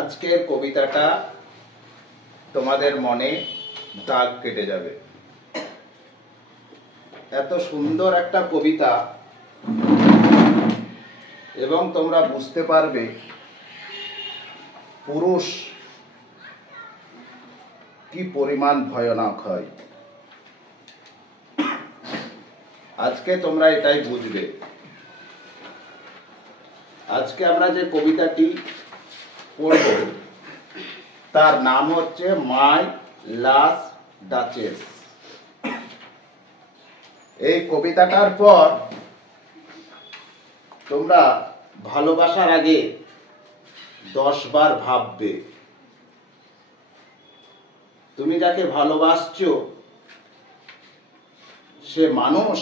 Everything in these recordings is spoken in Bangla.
আজকের কবিতাটা তোমাদের মনে দাগ কেটে যাবে। এত সুন্দর একটা কবিতা এবং তোমরা বুঝতে পারবে পুরুষ কি পরিমাণ ভয়ানক হয়। আজকে তোমরা এটাই বুঝবে। আজকে আমরা যে কবিতাটি পড়ব তার নাম হচ্ছে মাই লাস্ট ডাচেস। এই কবিতাটার পর তোমরা ভালোবাসার আগে 10 বার ভাববে তুমি যাকে ভালোবাসছো সে মানুষ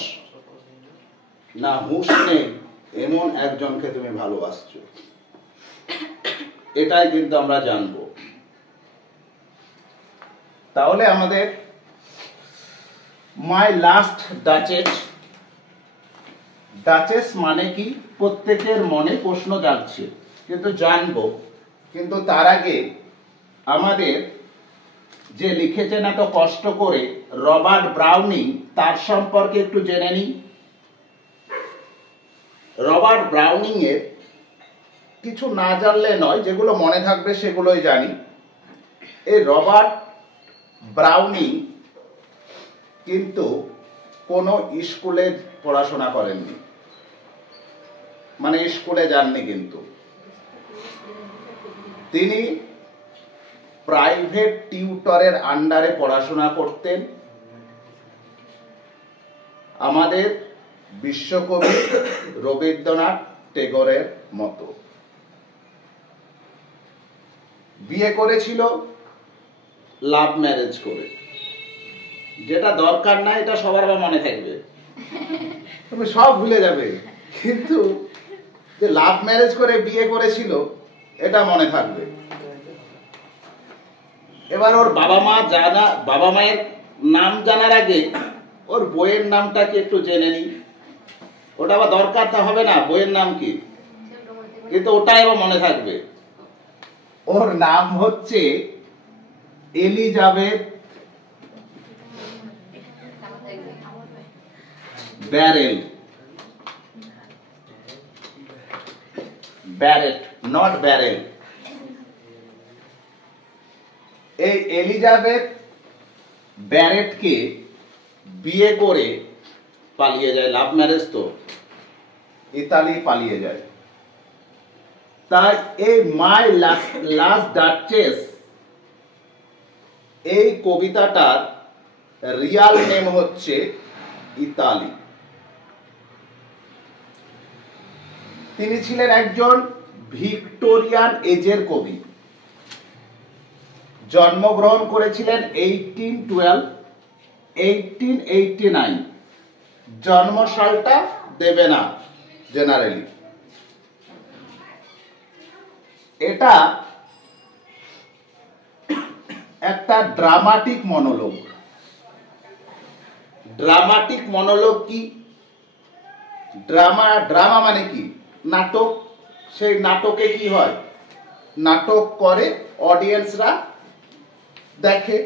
না হুঁশ নেই এমন একজনকে তুমি ভালোবাসছো। এটাই কিন্তু আমরা জানবো। তাহলে আমাদের মাই লাস্ট ডাচেস, ডাচেস মানে কি প্রত্যেকের মনে প্রশ্ন জাগছে, কিন্তু জানবো। কিন্তু তার আগে আমাদের যে লিখেছেন এত কষ্ট করে রবার্ট ব্রাউনিং, তার সম্পর্কে একটু জেনে নিই। রবার্ট ব্রাউনিং এর কিছু না জানলে নয়, যেগুলো মনে থাকবে সেগুলোই জানি। এই রবার্ট ব্রাউনিং কিন্তু কোনো স্কুলে পড়াশোনা করেননি, মানে স্কুলে যাননি। কিন্তু তিনি প্রাইভেট টিউটরের আন্ডারে পড়াশোনা করতেন। আমাদের বিশ্বকবি রবীন্দ্রনাথ টেগোরের মতো। বিয়ে করেছিল লাভ ম্যারেজ করে, যেটা দরকার না এটা সবার আবার মনে থাকবে, তুমি সব ভুলে যাবে, কিন্তু যে লাভ ম্যারেজ করে বিয়ে করেছিল এটা মনে থাকবে। এবার ওর বাবা মায়ের নাম জানার আগে ওর বইয়ের নামটা কি একটু জেনে নি। ওটা আবার দরকার তা হবে না বইয়ের নাম কি, কিন্তু ওটাই আবার মনে থাকবে। ওর নাম হচ্ছে Elizabeth barrel, Barrett not barrel. এই এলিজাবেথ ব্যারেটকে বিয়ে করে পালিয়ে যায়, লাভ ম্যারেজ তো, ইতালি পালিয়ে যায়। তাই এই মাই লাস্ট ডাচেস এই কবিতাটার রিয়াল নেম হচ্ছে ইতালি। তিনি ছিলেন একজন ভিক্টোরিয়ান এজের কবি। জন্মগ্রহণ করেছিলেন 1889। জন্ম সালটা দেবে না জেনারেলি। এটা একটা ড্রামাটিক মনোলগ। ড্রামাটিক মনোলগ কি? ড্রামা মানে কি? নাটক। সেই নাটকে কি হয়? নাটক করে অডিয়েন্সরা দেখে,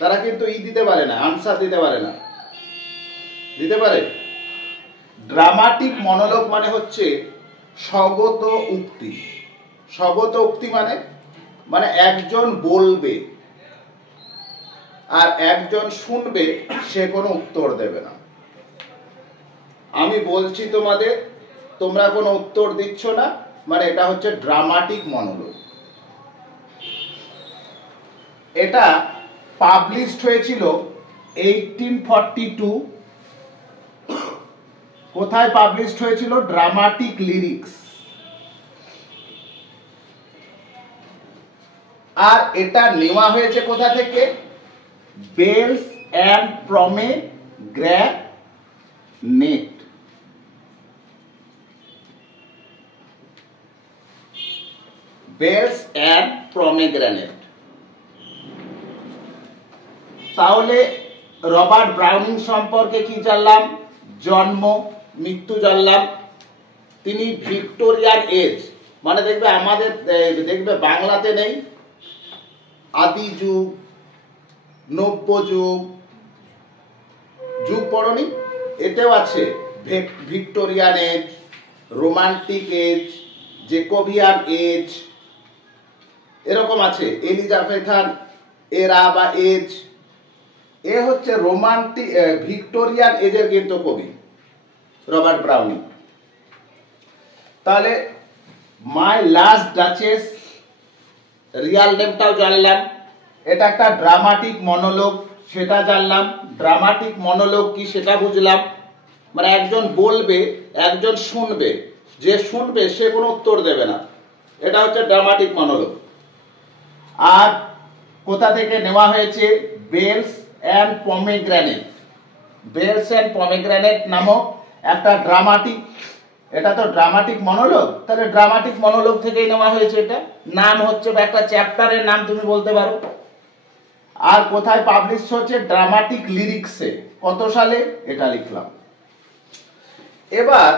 তারা কিন্তু দিতে পারে না, আনসার দিতে পারে না। দিতে পারে? ড্রামাটিক মনোলগ মানে হচ্ছে স্বগত উক্তি। স্বগত উক্তি মানে একজন বলবে আর একজন শুনবে, সে কোনো উত্তর দেবে না। আমি বলছি তোমাদের, তোমরা কোনো উত্তর দিচ্ছ না, মানে এটা হচ্ছে ড্রামাটিক মনোলগ। এটা পাবলিশড হয়েছিল 1842। কোথায় পাবলিশড হয়েছিল? Dramatic lyrics. আর এটা নেওয়া হয়েছে কোথা থেকে? Bells and pomegranate. Bells and pomegranate. তাহলে রবার্ট ব্রাউনিং সম্পর্কে কি জানলাম? জন্ম, মৃত্যু জানলাম। তিনি ভিক্টোরিয়ান এজ মানে দেখবে আমাদের দেখবে বাংলাতে নেই আদি যুগ, নব্য যুগ, যুগ পড়নি, এতেও আছে Victorian age, romantic age, Jacobean age, এরকম আছে এলিজাবেথান এরা বা এজ। এ হচ্ছে রোমান্টিক ভিক্টোরিয়ান এজের কিন্তু কবি রবার্ট ব্রাউনিং। তাহলে মাই লাস্ট ডাচেস রিয়াল নেমটাও জানলাম, এটা একটা ড্রামাটিক মনোলগ সেটা জানলাম, ড্রামাটিক মনোলগ কি সেটা বুঝলাম, মানে একজন বলবে একজন শুনবে, যে শুনবে সে কোনো উত্তর দেবে না, এটা হচ্ছে ড্রামাটিক মনোলগ। আর কোথা থেকে নেওয়া হয়েছে? Bells and pomegranate, bells and pomegranate নামক একটা ড্রামাটিক, এটা তো ড্রামাটিক মনোলগ, তাহলে ড্রামাটিক মনোলগ থেকেই নেওয়া হয়েছে। এটা নাম হচ্ছে বা একটা চ্যাপ্টারের নাম তুমি বলতে পারো। আর কোথায় পাবলিশ হচ্ছে? ড্রামাটিক লিরিক্সে। কত সালে? এটা লিখলাম। এবার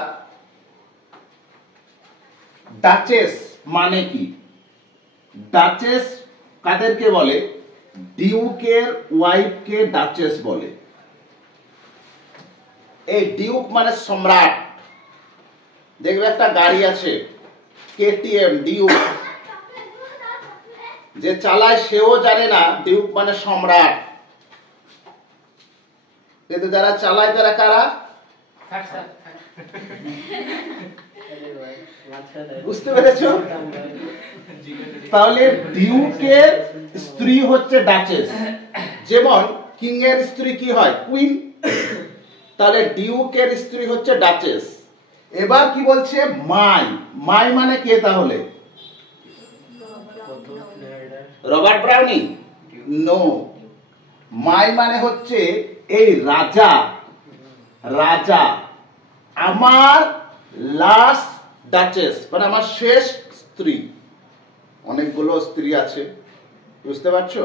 ডাচেস মানে কি? ডাচেস কাদেরকে বলে? ডিউকের ওয়াইফকে ডাচেস বলে। এই ডিউক মানে সম্রাট। দেখবে একটা গাড়ি আছে কেটিএম ডিউক, যে চালায় সেও জানে না ডিউক মানে সম্রাট, কিন্তু যারা চালায় তারা কারা? বুঝতে পেরেছো? তাহলে ডিউকের স্ত্রী হচ্ছে ডাচেস, যেমন কিং এর স্ত্রী কি হয়? কুইন। তাহলে ডিউকের স্ত্রী হচ্ছে ডাচেস। এবার কি বলছে? মাই, মাই মানে কে তাহলে? Robert Browning? নো, মাই মানে হচ্ছে এই রাজা, রাজা আমার লাস্ট ডাচেস, মানে আমার শেষ স্ত্রী। অনেকগুলো স্ত্রী আছে, বুঝতে পারছো?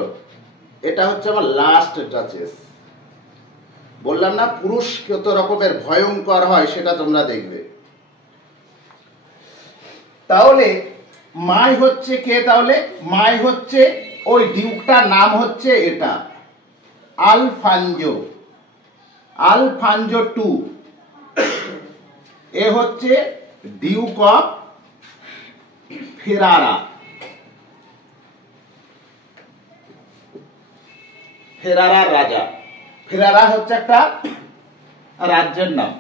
এটা হচ্ছে আমার লাস্ট ডাচেস। বললাম না পুরুষ কত রকমের ভয়ঙ্কর হয়, সেটা তোমরা দেখবে। তাহলে মাই হচ্ছে কে? তাহলে মাই হচ্ছে ওই ডিউকটার নাম হচ্ছে এটা আলফানজো, আলফানজো টু। এ হচ্ছে ডিউক অফ ফেরারা, ফেরারার রাজা। ফেরারা হচ্ছে একটা রাজ্যের নাম।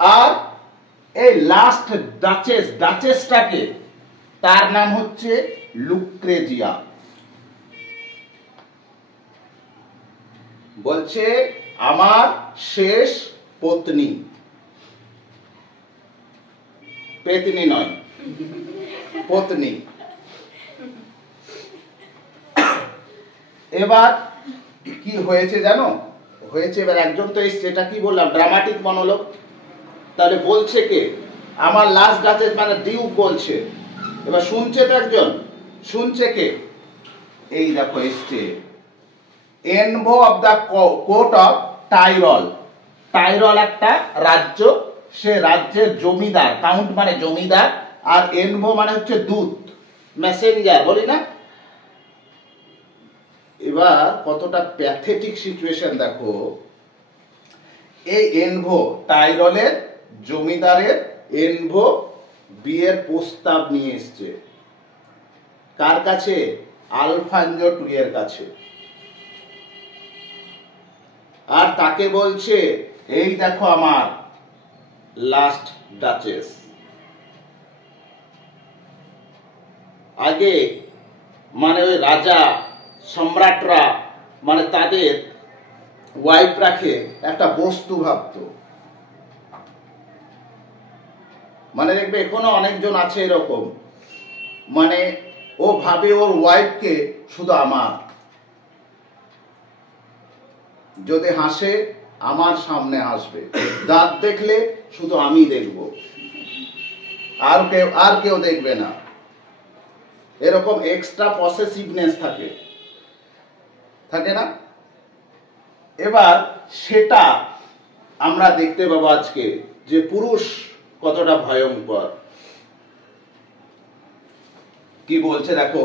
আর এই লাস্ট ডাচেস, ডাচেসটাকে তার নাম হচ্ছে লুক্রেজিয়া। বলছে আমার শেষ পত্নী, পেতনি নয়, পত্নী। এবার কি হয়েছে জানো? হয়েছে এবার একজন তো এসছে, এটা কি বললাম? Dramatic monologue. তাহলে বলছে কে? আমার লাস্ট ডাচেস মানে ডিউক বলছে। এবার শুনছে তো একজন, শুনছে কে? এই দেখো এসছে envoy of the court of Tyrol. Tyrol একটা রাজ্য, সে রাজ্যের জমিদার, কাউন্ট মানে জমিদার, আর এনভো মানে হচ্ছে দূত, মেসেঞ্জার বলি না। এবার কতটা প্যাথেটিক সিচুয়েশন দেখো। এই এনভো, টাইরলের জমিদারের এনভো বিয়ের প্রস্তাব নিয়ে এসছে কার কাছে? আলফানজো টু এর কাছে। আর তাকে বলছে এই দেখো আমার লাস্ট ডাচেস। আগে মানে ওই রাজা সম্রাটরা মানে তাদের ওয়াইফ রাখে একটা বস্তু ভাবতো, মানে দেখবে এখনো অনেকজন আছে এরকম, মানে ও ভাবে ওর ওয়াইফকে শুধু আমার, যদি হাসে আমার সামনে হাসবে, দাঁত দেখলে শুধু আমি দেখব, আর কেউ দেখবে না। এরকম এক্সট্রা পসেসিভনেস থাকে না? এবার সেটা আমরা দেখতে পাবো আজকে, যে পুরুষ কতটা ভয়ঙ্কর। কি বলছে দেখো,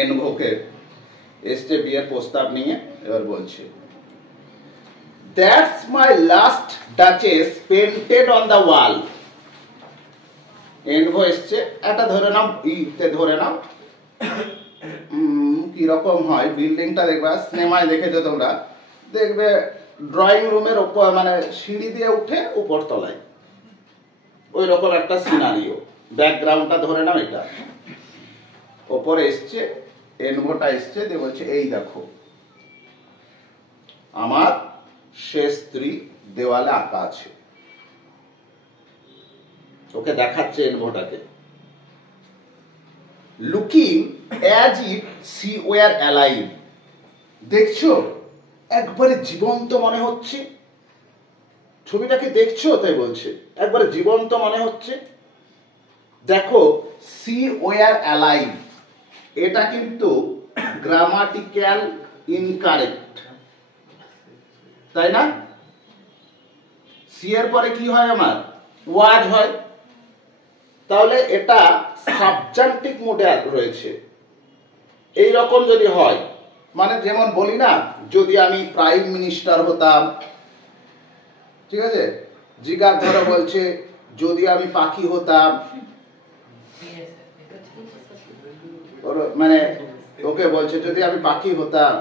এনভোকে এসছে বিয়ের প্রস্তাব নিয়ে, এবার বলছে that's my last duchess painted on the wall. Envoy এসছে, একটা ধরে নাও ইতে ধরে নাও কিরকম হয় বিল্ডিংটা, দেখবে সিনেমায় দেখেছো তোমরা, দেখবে ড্রয়িং রুমের উপর মানে সিঁড়ি দিয়ে উঠে উপর তলায়, ওই রকম একটা সিনারিও, ব্যাকগ্রাউন্ডটা ধরে নাও এটা। ওপরে এসছে এনভোটা এসছে, দিয়ে বলছে এই দেখো আমার শেষ স্ত্রী দেওয়ালে আঁকা আছে। ওকে দেখাচ্ছে এনভোটাকে, looking as if she were alive. দেখছো একবারে জীবন্ত মনে হচ্ছে, ছবিটাকে দেখছো তাই বলছে একবারে জীবন্ত মনে হচ্ছে। দেখো সি ওয়ার অ্যালাইভ, এটা কিন্তু গ্রামাটিক্যাল ইনকারেক্ট, তাই না? সি এর পরে কি হয় আমার, ওয়াজ হয়, তাহলে এটা সাবজাংটিভ মোডে রয়েছে। এই রকম যদি হয়, মানে যেমন বলি না, যদি আমি প্রাইম মিনিস্টার হতাম, ঠিক আছে, জিগার ধরো বলছে যদি আমি পাখি হতাম, মানে ওকে বলছে যদি আমি পাখি হতাম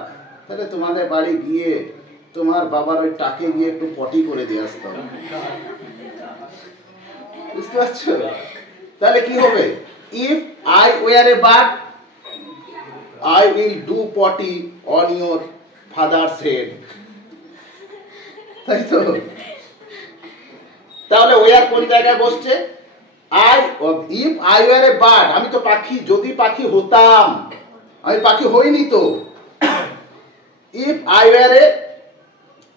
তাহলে তোমাদের বাড়ি গিয়ে তোমার বাবার ওই টাকে গিয়ে একটু পটি করে দিয়ে আসতাম। বুঝতে পারছো? তাহলে কি হবে, if I were a bird I will do potty on your father's head. তাই তো? তাহলে ওয়ার কোন জায়গায় বসছে, I, if I were a bird, আমি তো পাখি, যদি পাখি হতাম, আমি পাখি হইনি তো। If I were A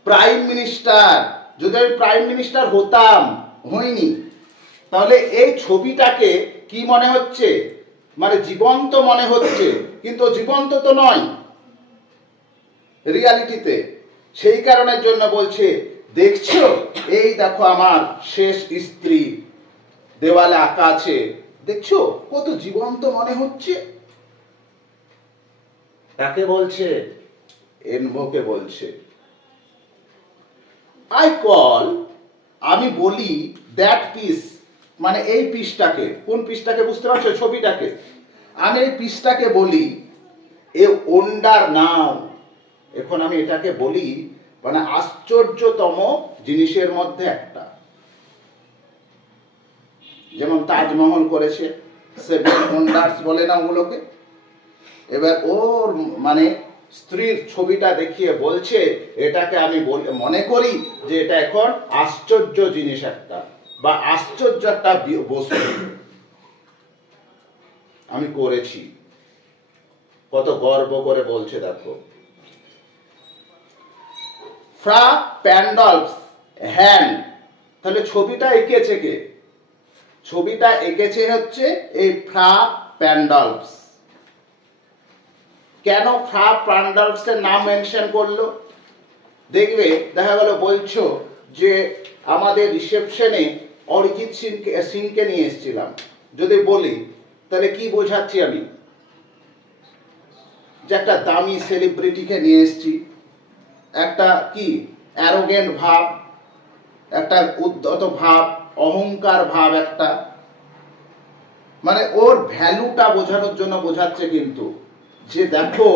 prime minister, যদি আমি প্রাইম মিনিস্টার হতাম, হইনি, তাহলে এই ছবিটাকে কি মনে হচ্ছে, মানে জীবন্ত মনে হচ্ছে, কিন্তু জীবন্ত তো নয় রিয়ালিটিতে। সেই কারণের জন্য বলছে দেখছো এই দেখো আমার শেষ স্ত্রী দেওয়ালে আঁকা আছে, দেখছো কত জীবন্ত মনে হচ্ছে। তাকে বলছে, এনভোকে বলছে আই কল, আমি বলি দ্যাট পিস, মানে এই পিসটাকে, কোন পিসটাকে বুঝতে পারছো, ছবিটাকে, আমি এই পিসটাকে বলি এ ওন্ডার নাও। এখন আমি এটাকে বলি মানে আশ্চর্যতম জিনিসের মধ্যে একটা, যেমন তাজমহল করেছে, সেভেন ওন্ডার্স বলে না ওগুলোকে। এবার ওর মানে স্ত্রীর ছবিটা দেখিয়ে বলছে এটাকে আমি মনে করি যে এটা এখন আশ্চর্য জিনিস একটা, বা আশ্চর্য একটা বস্তু আমি করেছি। কত গর্ব করে বলছে দেখো। ফ্রা প্যান্ডলস হ্যান্ড, তাহলে ছবিটা এঁকেছে কে, ছবিটা এঁকেছে হচ্ছে এই ফ্রা প্যান্ডলস। কেন ফ্রা প্যান্ডলস এর নাম মেনশন করলো, দেখবে দেখা গেল বলছো যে আমাদের রিসেপশনে অরিজিৎ সিংকে নিয়ে এসেছিলাম, যদি বলি তাহলে কি বোঝাচ্ছি আমি, যে একটা দামি সেলিব্রিটিকে নিয়ে এসেছি, একটা কি অ্যারোগেন্ট ভাব, একটা উদ্ধত ভাব, অহংকার ভাব একটা, মানে ওর ভ্যালুটা বোঝানোর জন্য বোঝাচ্ছে কিন্তু, যে দেখো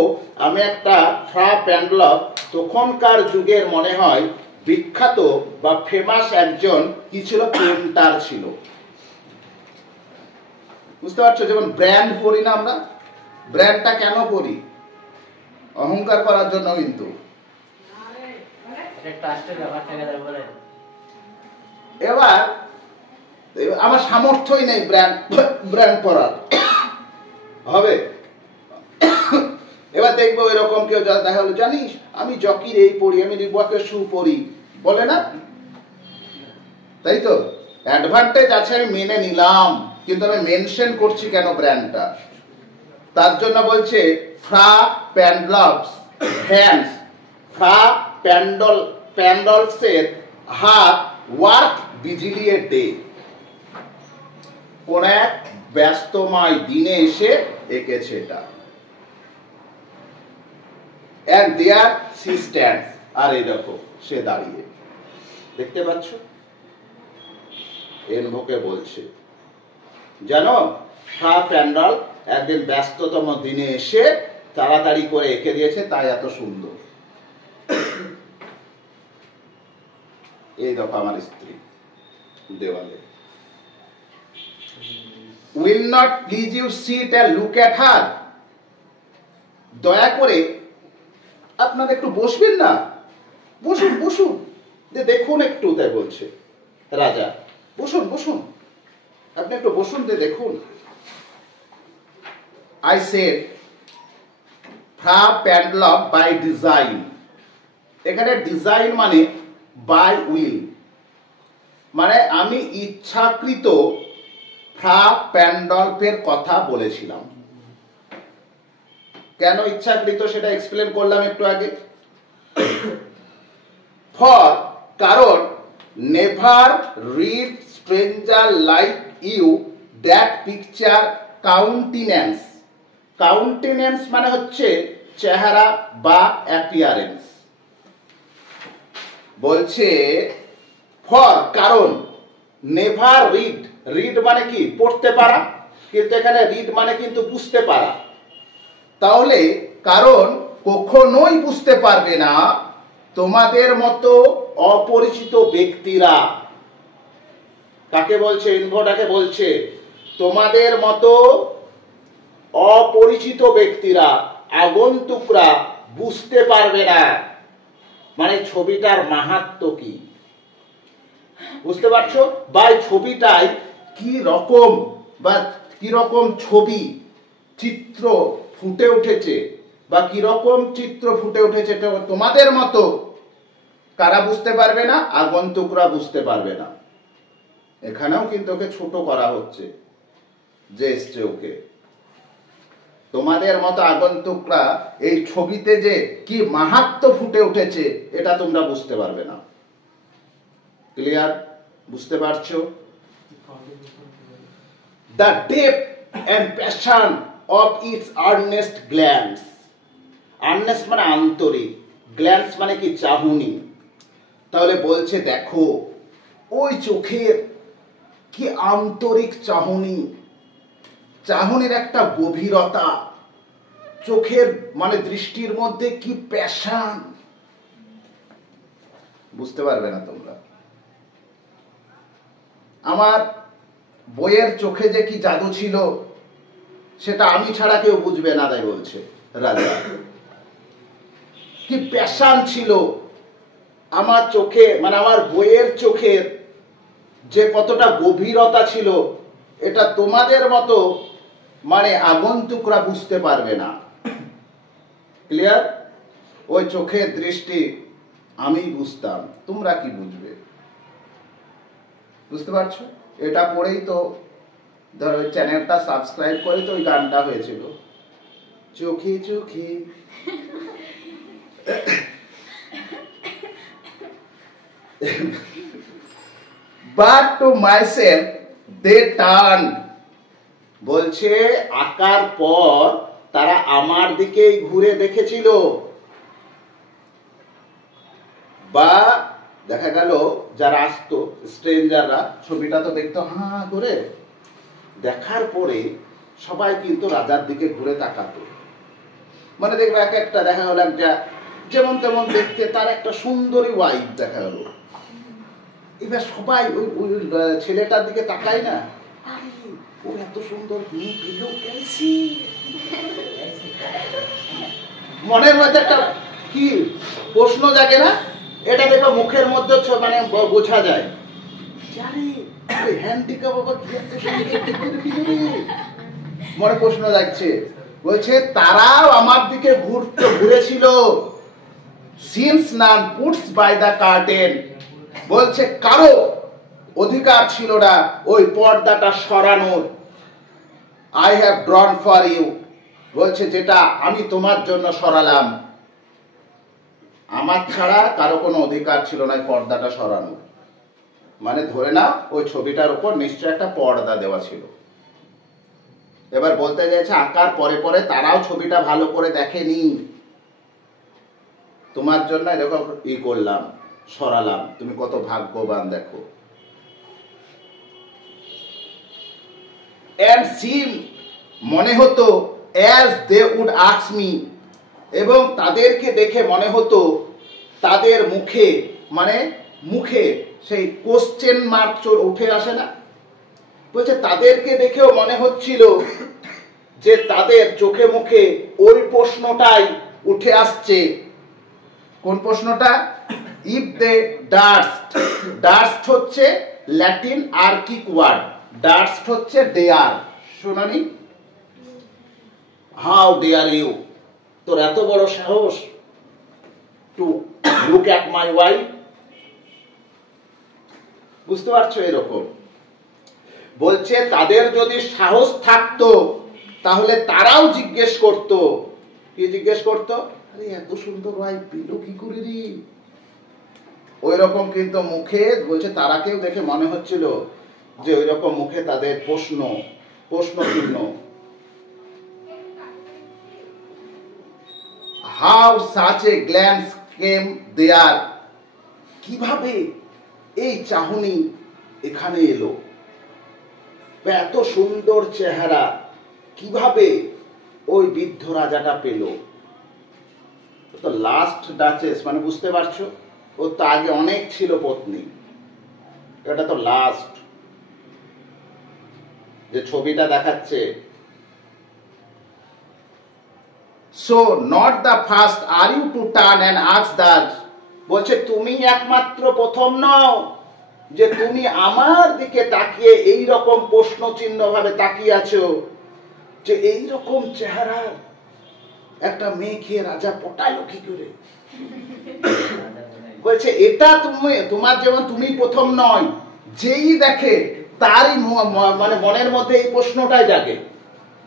আমি একটা ফ্রা প্যান্ডলভ, তখনকার যুগের মনে হয় বিখ্যাত বা ফেমাস একজন কি ছিল, পেন্টার ছিল। বুঝতে পারছো? যেমন ব্র্যান্ড পরি না আমরা, ব্র্যান্ডটা কেন পরি, অহংকার করার জন্য কিন্তু। এবার আমার সামর্থ্যই নেই ব্র্যান্ড পরার, হবে। এবার দেখবো এরকম কেউ দেখা হলো, জানিস আমি জকির এই পড়ি, আমি রিবকের শু পড়ি, বলে না, তাই তো? অ্যাডভান্টেজ আছে আমি মেনে নিলাম, কিন্তু আমি মেনশন করছি কেন ব্র্যান্ডটা, তার জন্য বলছে ফ্রা প্যান্ডলভস হ্যান্ডস, ফ্রা প্যান্ডলসের হাত ওয়ার্ক বিজিলি এ ডে। কোন এক ব্যস্তময় দিনে এসে এঁকেছে এটা। and there she stands, আর এই দেখো সে দাঁড়িয়ে, দেখতে পাচ্ছ? এনভোকে বলছে জানো ফ্রা প্যান্ডাল একদিন ব্যস্ততম দিনে এসে তাড়াতাড়ি করে এঁকে দিয়েছে, তাই এত সুন্দর। এই দেখো আমার স্ত্রী দেওয়ালে। will not please you sit and look at her, দয়া করে আপনারা একটু বসবেন না? বসুন বসুন, যে দেখুন একটু, তাই বলছে রাজা। বসুন বসুন, আপনি একটু বসুন, যে দেখুন। I said fra Pandolf by design, এখানে ডিজাইন মানে বাই উইল, মানে আমি ইচ্ছাকৃত ফ্রা প্যান্ডলফের কথা বলেছিলাম। কেন ইচ্ছাকৃত সেটা এক্সপ্লেন করলাম একটু আগে। ফর, কারণ never read stranger like you that picture countenance, countenance মানে হচ্ছে চেহারা বা অ্যাপিয়ারেন্স। বলছে ফর, কারণ নেভার রিড, রিড মানে কি পড়তে পারা, কিন্তু এখানে রিড মানে কিন্তু বুঝতে পারা। তাহলে কারণ কখনোই বুঝতে পারবে না তোমাদের মতো অপরিচিত ব্যক্তিরা। কাকে বলছে? ইনভোটাকে বলছে তোমাদের মতো অপরিচিত ব্যক্তিরা, আগন্তুকরা বুঝতে পারবে না, মানে ছবিটার মাহাত্ম্য কি, বুঝতে পারছো? বা ছবিটাই কি রকম, বা কি রকম ছবি চিত্র ফুটে উঠেছে, বা কি রকম চিত্র ফুটে উঠেছে তোমাদের মতো কারা বুঝতে পারবে না? আগন্তুকরা বুঝতে পারবে না। এখানেও কিন্তু ওকে ছোট করা হচ্ছে, যে এসছে ওকে। তোমাদের মতো আগন্তুকরা এই ছবিতে যে কি মাহাত্ম্য ফুটে উঠেছে এটা তোমরা বুঝতে পারবে না। ক্লিয়ার? বুঝতে পারছো? The depth and passion of its earnest glance, earnest মানে আন্তরিক, glance মানে কি চাহনি। তাহলে বলছে দেখো ওই চোখের কি আন্তরিক চাহনি, চাহনির একটা গভীরতা, চোখের মানে দৃষ্টির মধ্যে কি প্যাশন, বুঝতে পারবে না তোমরা। আমার বইয়ের চোখে যে কি জাদু ছিল সেটা আমি ছাড়া কেউ বুঝবে না, তাই বলছে রাজা। কি প্যাশন ছিল আমার চোখে, মানে আমার বইয়ের চোখের যে কতটা গভীরতা ছিল এটা তোমাদের মতো মানে আগন্তুকরা বুঝতে পারবে না। ক্লিয়ার? ওই চোখের দৃষ্টি আমি বুঝতাম, তোমরা কি বুঝবে? বুঝতে পারছো? এটা পড়েই তো ধরো চ্যানেলটা সাবস্ক্রাইব করে তো ওই গানটা হয়েছিল, চোখে চোখে। But to myself they turn, বলছে আঁকার পর তারা আমার দিকেই ঘুরে দেখেছিল, বা দেখা গেল যারা আসতো স্ট্রেঞ্জাররা ছবিটা তো দেখতো হাঁ করে, দেখার পরে সবাই কিন্তু রাজার দিকে ঘুরে তাকাতো। মানে দেখবে এক একটা দেখা গেল একটা যেমন তেমন দেখতে, তার একটা সুন্দরী ওয়াইফ দেখা গেল, এবার সবাই ওই ওই ছেলেটার দিকে তাকায় না, আরে ও এত সুন্দর মেয়ে পেল পেয়েছি, মনের মধ্যে একটা কি প্রশ্ন জাগে না? এটা দেখো মুখের মধ্যে মানে বোঝা যায়, মনে প্রশ্ন যাচ্ছে। বলছে তারাও আমার দিকে ঘুরেছিল, since none puts by the curtain, বলছে কারো অধিকার ছিল না ওই পর্দাটা সরানোর। I have drawn for you, বলছে যেটা আমি তোমার জন্য সরালাম, আমার ছাড়া কারো কোনো অধিকার ছিল না পর্দাটা সরানোর। মানে ধরে নাও ওই ছবিটার উপর নিশ্চয় একটা পর্দা দেওয়া ছিল। এবার বলতে চাইছে আঁকার পরে পরে তারাও ছবিটা ভালো করে দেখেনি। তোমার জন্য এরকম করলাম, সরালাম, তুমি কত ভাগ্যবান দেখো। and seem মনে হতো as they would ask me, এবং তাদেরকে দেখে মনে হতো তাদের মুখে, মানে মুখে সেই কোশ্চেন মার্ক উঠে আসে না, বলছে তাদেরকে দেখেও মনে হচ্ছিল যে তাদের চোখে মুখে ওই প্রশ্নটাই উঠে আসছে। কোন প্রশ্নটা? ইফ দে ডাস্ট, ডাস্ট হচ্ছে ল্যাটিন আর্কিক ওয়ার্ড, ডাস্ট হচ্ছে ডেয়ার, শোনানি? হাউ ডেয়ার ইউ, তোর এত বড় সাহস to look at my wife. বুঝতে পারছো? এরকম বলছে তাদের যদি সাহস থাকতো তাহলে তারাও জিজ্ঞেস করতো। কি জিজ্ঞেস করতো? আরে এত সুন্দর ওয়াইফ পেলো কি করে রে? ওই রকম কিন্তু মুখে, বলছে তারাকেও দেখে মনে হচ্ছিল যে ওই রকম মুখে তাদের প্রশ্ন চিহ্ন। হাউ সাচ এ গ্ল্যান্স কেম দেয়ার, কিভাবে এই চাহনি এখানে এলো, এত সুন্দর চেহারা কিভাবে ওই বৃদ্ধ রাজাটা পেল। তো লাস্ট ডাচেস, মানে বুঝতে পারছো, ও তো আগে অনেক ছিল পত্নী, এটা তো লাস্ট। যে ছবিটা দেখাচ্ছে, so not the first are you to turn and ask that, বলছে তুমি একমাত্র প্রথম নও যে তুমি আমার দিকে তাকিয়ে এই রকম প্রশ্ন চিহ্ন ভাবে তাকিয়ে আছো যে এই রকম চেহারা একটা মেয়েকে রাজা পটালো কি করে। বলছে এটা তুমি, তোমার যেমন তুমি প্রথম নয়, যেই দেখে তারই মানে মনের মধ্যে এই প্রশ্নটাই জাগে,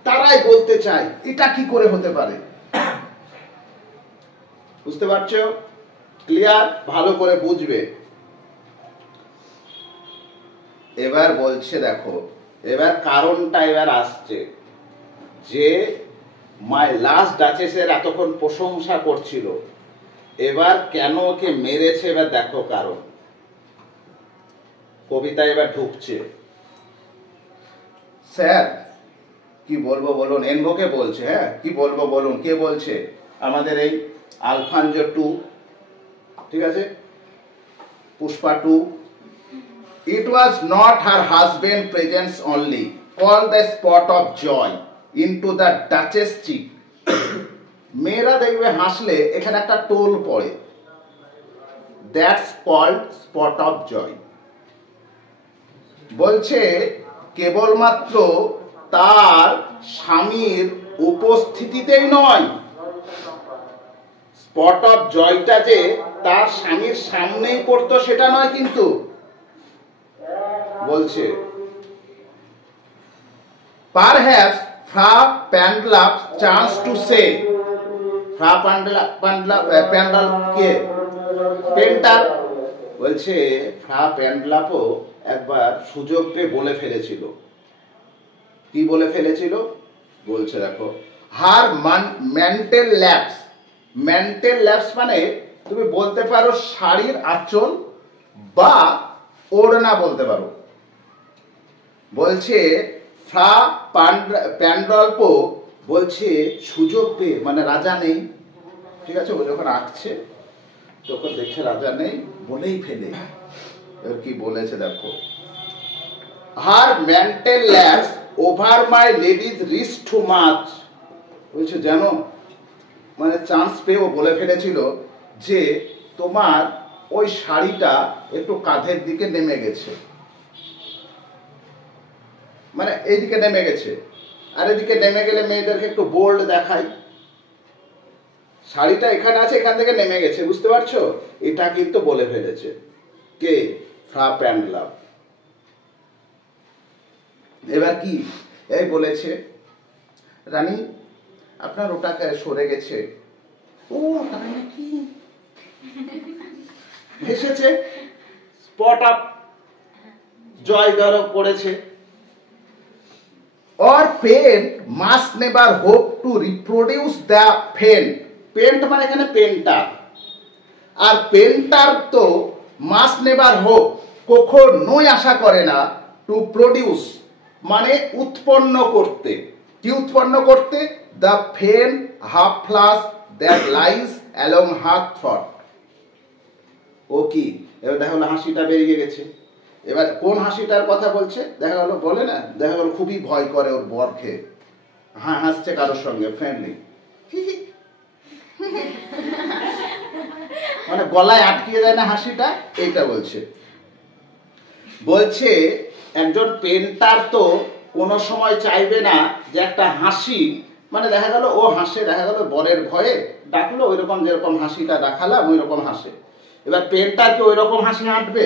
তারাই বলতে চায় এটা কি করে হতে পারে। বুঝতে পারছো? ক্লিয়ার? ভালো করে বুঝবে। এবার বলছে দেখো, এবার কারণটা এবার আসছে যে মাই লাস্ট ডাচেসের এতক্ষণ প্রশংসা করছিল, এবার কেন ওকে মেরেছে এবার দেখো কারণ। কবিতা এবার ঢুকছে। স্যার কি বলবো বলুন, এনভোকে বলছে। হ্যাঁ কি বলবো বলুন, কে বলছে? আমাদের এই আলফানজো 2, ঠিক আছে, Pushpa 2। It was not her husband's presence only, all the spot of joy into the Duchess cheek. মেয়েরা দেখবে হাসলে এখানে একটা টোল পড়ে, that's called spot of joy. বলছে কেবলমাত্র তার স্বামীর উপস্থিতিতেই নয়, স্পট অফ জয়টা যে তার স্বামীর সামনেই পড়তো সেটা নয় কিন্তু। বলছে perhaps Fra Pandolf chance to say, Fra Pandolf কে? পেন্টার। বলছে ফ্রা প্যান্ডলাপও একবার সুযোগ পেয়ে বলে ফেলেছিল। কি বলে ফেলেছিল? বলছে দেখো, her mantle lapse, mental lapse মানে তুমি বলতে পারো শাড়ির আঁচল বা ওড়না বলতে পারো। বলছে ফ্রা প্যান্ডল্প, বলছে সুযোগ পেয়ে, মানে রাজা নেই, ঠিক আছে, ও যখন আঁকছে তখন দেখছে রাজা নেই, বলেই ফেলে। এবার কি বলেছে দেখো, her mantle laps over my lady's wrist too much. বলছে জানো, মানে চান্স পেয়ে ও বলে ফেলেছিল যে তোমার ওই শাড়িটা একটু কাঁধের দিকে নেমে গেছে, মানে এইদিকে নেমে গেছে, আর এদিকে নেমে গেলে মেয়েদেরকে একটু বোল্ড দেখায়, শাড়িটা এখানে আছে এখান থেকে নেমে গেছে, বুঝতে পারছো? এটা কিন্তু বলে ফেলেছে কে? ফ্রা প্যান্ডলাপ। এবার কি এই বলেছে, রানী আপনার ওটাকে সরে গেছে। ও তাই নাকি? হেসেছে, স্পট আপ জয় ধরো পড়েছে। or paint must never hope to reproduce the paint. Paint মানে এখানে পেন্টার, আর পেন্টার তো মাস্ট নেভার হোপ কখনোই আশা করে না টু প্রডিউস মানে উৎপন্ন করতে। কি উৎপন্ন করতে? The faint half flush that lies along her throat. ও কি এবার দেখা গেলো হাসিটা বেরিয়ে গেছে। এবার কোন হাসিটার কথা বলছে? দেখা গেল বলে না, দেখা গেল খুবই ভয় করে ওর বরকে, হ্যাঁ হাসছে কারোর সঙ্গে ফ্রেন্ডলি, মানে গলায় আটকিয়ে দেয় না হাসিটা, এইটা বলছে। বলছে একজন পেন্টার তো কোনো সময় চাইবে না যে একটা হাসি, মানে দেখা গেল ও হাসে, দেখা গেল বরের ভয়ে ডাকলো, ওই রকম যেরকম হাসিটা দেখালাম ওই রকম হাসে। এবার পেন্টার কি ওই রকম হাসি আঁটবে?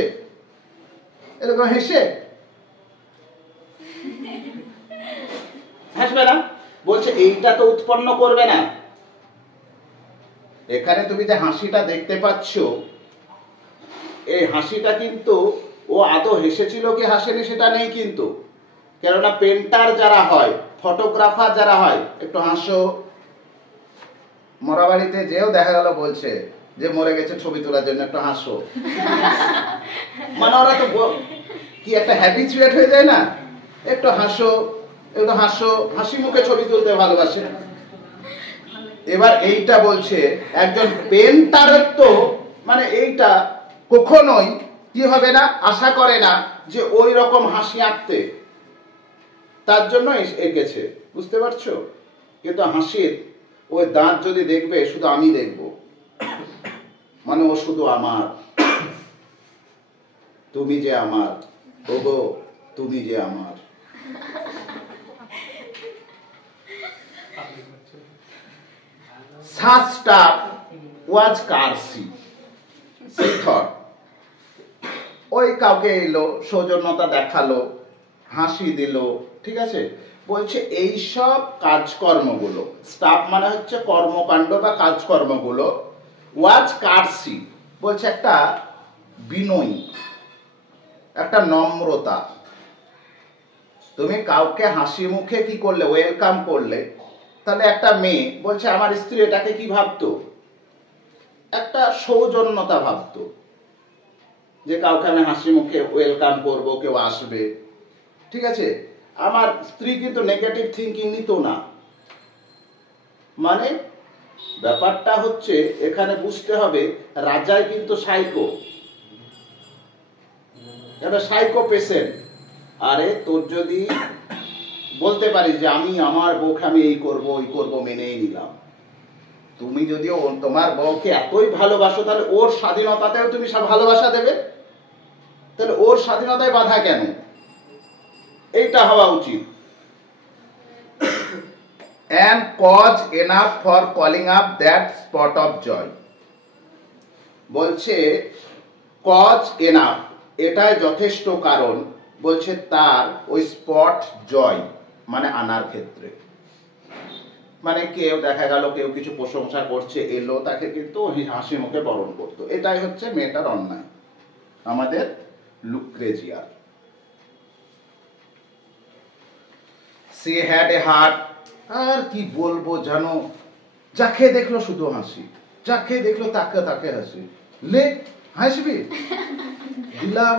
এরকম হেসে হাসবে না। বলছে এইটা তো উৎপন্ন করবে না। এখানে তুমি যে হাসিটা দেখতে পাচ্ছ, এই হাসিটা কিন্তু ও আদৌ হেসেছিল কি হাসেনি সেটা নেই কিন্তু, কেননা পেন্টার যারা হয়, ফটোগ্রাফার যারা হয়, একটু হাসো, মরা বাড়িতে যেও দেখা গেল বলছে যে মরে গেছে ছবি তোলার জন্য একটু হাসো, মানে ওরা তো কি একটা হ্যাবিচুয়েট হয়ে যায় না, একটু হাসো একটু হাসো, হাসি মুখে ছবি তুলতে ভালোবাসে। এবার এইটা বলছে একজন পেন্টারের তো মানে এইটা কখনোই কি হবে না, আশা করে না যে ওই রকম হাসি আঁকতে, তার জন্য এঁকেছে, বুঝতে পারছো? কিন্তু হাসির ওই দাঁত যদি দেখবে শুধু আমি দেখব, মানে ও শুধু আমার, তুমি যে আমার, ওগো তুমি যে আমার। Such stuff was Karsi. She thought. ওই কাউকে এলো, সৌজন্যতা দেখালো, হাসি দিল, ঠিক আছে? বলছে এইসব কাজকর্মগুলো, স্টাফ মানে হচ্ছে কর্মকাণ্ড বা কাজকর্মগুলো, ওয়াজ কার্সি বলছে একটা বিনয়ী, একটা নম্রতা। তুমি কাউকে হাসি মুখে কি করলে, ওয়েলকাম করলে, তাহলে একটা মেয়ে বলছে আমার স্ত্রী এটাকে কি ভাবতো, একটা সৌজন্যতা ভাবতো, যে কাউকে আমি হাসি মুখে ওয়েলকাম করব, কেউ আসবে, ঠিক আছে? আমার স্ত্রী কিন্তু নেগেটিভ থিঙ্কিং নিত না। মানে ব্যাপারটা হচ্ছে এখানে বুঝতে হবে, রাজাই কিন্তু সাইকো, এটা সাইকো পেশেন্ট। আরে তোর যদি বলতে পারিস যে আমি আমার বউকে আমি এই করবো ওই করবো, মেনেই নিলাম, তুমি যদিও তোমার বউকে এতই ভালোবাসো, তাহলে ওর স্বাধীনতাতেও তুমি সব ভালোবাসা দেবে, তাহলে ওর স্বাধীনতায় বাধা কেন? এইটা হওয়া উচিত। and cause enough for calling up that spot of joy. বলছে cause enough, এটাই যথেষ্ট কারণ, বলছে তার ওই স্পট জয় মানে আনার ক্ষেত্রে, মানে কেউ দেখা গেল কেউ কিছু প্রশংসা করছে, এলো, তাকে কিন্তু হাসি মুখে বরণ করতো। এটাই হচ্ছে মেয়েটার অন্যায়, আমাদের লুক্রেজিয়ার। সে হ্যাড এ হার্ট, আর কি বলবো জানো, যাকে দেখলো শুধু হাসি, যাকে দেখলো তাকে তাকে হাসি, লে হাসবি দিলাম,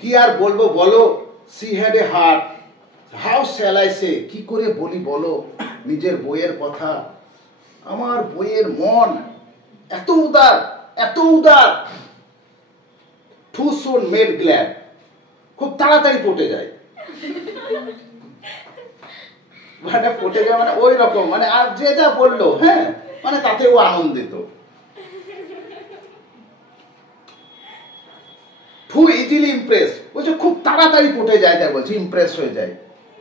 কি আর বলবো বলো। She had a heart, how shall I say, কি করে বলি বলো নিজের বইয়ের কথা, আমার বইয়ের মন এত উদার, এত উদার, টু সুন মেড গ্ল্যাড, খুব তাড়াতাড়ি পটে যায়, মানে পটে যায় মানে ওই রকম, মানে আর যে যা বললো হ্যাঁ, মানে তাতে ও আনন্দিত। টু ইজিলি ইমপ্রেস, বলছে খুব তাড়াতাড়ি পটে যায়, তাই বলছে ইমপ্রেস হয়ে যায়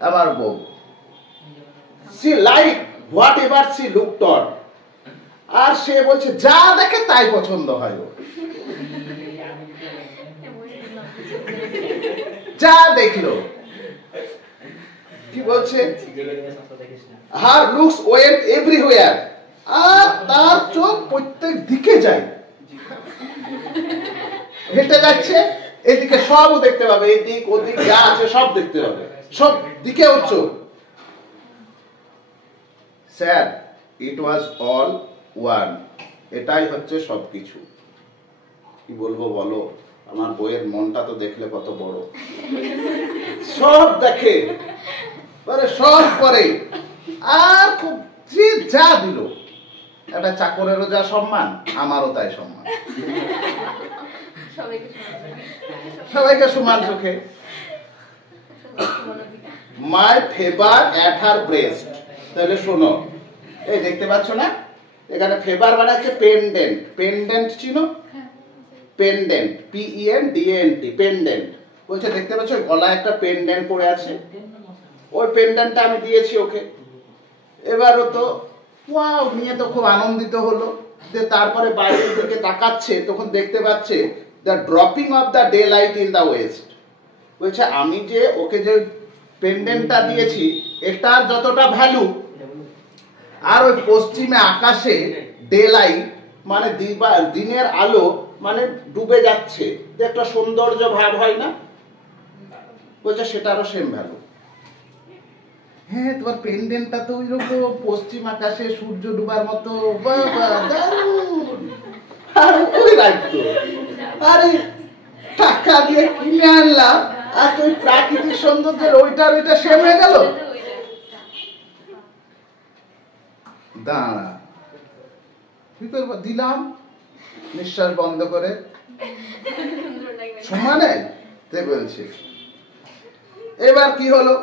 আমার বউ। She like whatever she looked on, আর সে বলছে যা দেখে তাই পছন্দ হয় ওর, যা দেখলো, কি বলছে হার লুকস ওয়েন্ট এভরিওয়্যার, আর তার চোখ প্রত্যেক দিকে যায়, হেঁটে যাচ্ছে এদিকে সবও দেখতে পাবে, এদিক ওদিক যা আছে সব দেখতে পাবে, সব দিকে ওর চোখ। Sir, it was all one, এটাই হচ্ছে সবকিছু। কি বলবো বলো, আমার বইয়ের মনটা তো দেখলে কত বড়, সব দেখে, সব করে, আর খুব যা দিল। একটা চাকরেরও যা সম্মান, আমারও তাই সম্মান, সবাইকে সমান চোখে। My favour at her breast. তাহলে শোনো, এই দেখতে পাচ্ছ না, এখানে ফেভার মানে হচ্ছে পেন্ডেন্ট। পেন্ডেন্ট চিনো? Pendant, PENDENT, pendant. বলছে দেখতে পাচ্ছ গলায় একটা পেন্ডেন্ট পড়ে আছে, ওই পেন্ডেন্টটা আমি দিয়েছি ওকে। এবারও তো ওয়াও নিয়ে তো খুব আনন্দিত হলো। যে তারপরে বাইরের দিকে তাকাচ্ছে, তখন দেখতে পাচ্ছে the dropping of the daylight in the west. বলছে আমি যে ওকে যে পেন্ডেন্টটা দিয়েছি, এটা যতটা ভ্যালু, আর ওই পশ্চিমে আকাশে ডে লাইট মানে দিনের আলো মানে ডুবে যাচ্ছে, একটা সৌন্দর্য ভাব হয় না? বলছে সেটারও সেম ভ্যালু। হ্যাঁ, তোমার পেন্ডেন্টটা তো ওই রকম পশ্চিম আকাশে সূর্য ডুবার মতো, বাবা দারুণ। আর ওই রাখতো, আরে টাকা দিয়ে কিনে আনলাম, আর তুই প্রাকৃতিক সৌন্দর্যের ওইটার ওইটা সেম হয়ে গেল। দাঁড়া, কি করবো, দিলাম নিঃশ্বাস বন্ধ করে, সমানে বলছে। এবার কি হলো,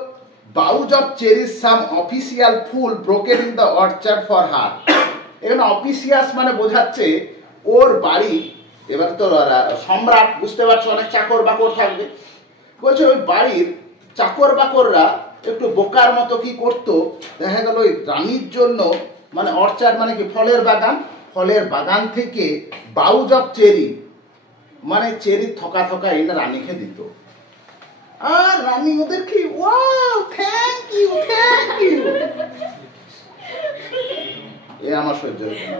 boughs of cherished some official full broken in the orchard for her. এখানে অফিসিয়াস মানে বোঝাচ্ছে ওর বাড়ি। এবার তো সম্রাট, বুঝতে পারছো, অনেক চাকর বাকর থাকবে। বলছে ওই বাড়ির চাকর বাকররা একটু বোকার মতো কি করতো, দেখা গেল ওই রানীর জন্য, মানে অর্চার্ড মানে কি, ফলের বাগান, ফলের বাগান থেকে বাউজ অফ চেরি মানে চেরি থকা থকা এনে রানীকে দিত। আর রানী ওদের কি, wow thank you thank you. এ আমার সহ্য হতো না।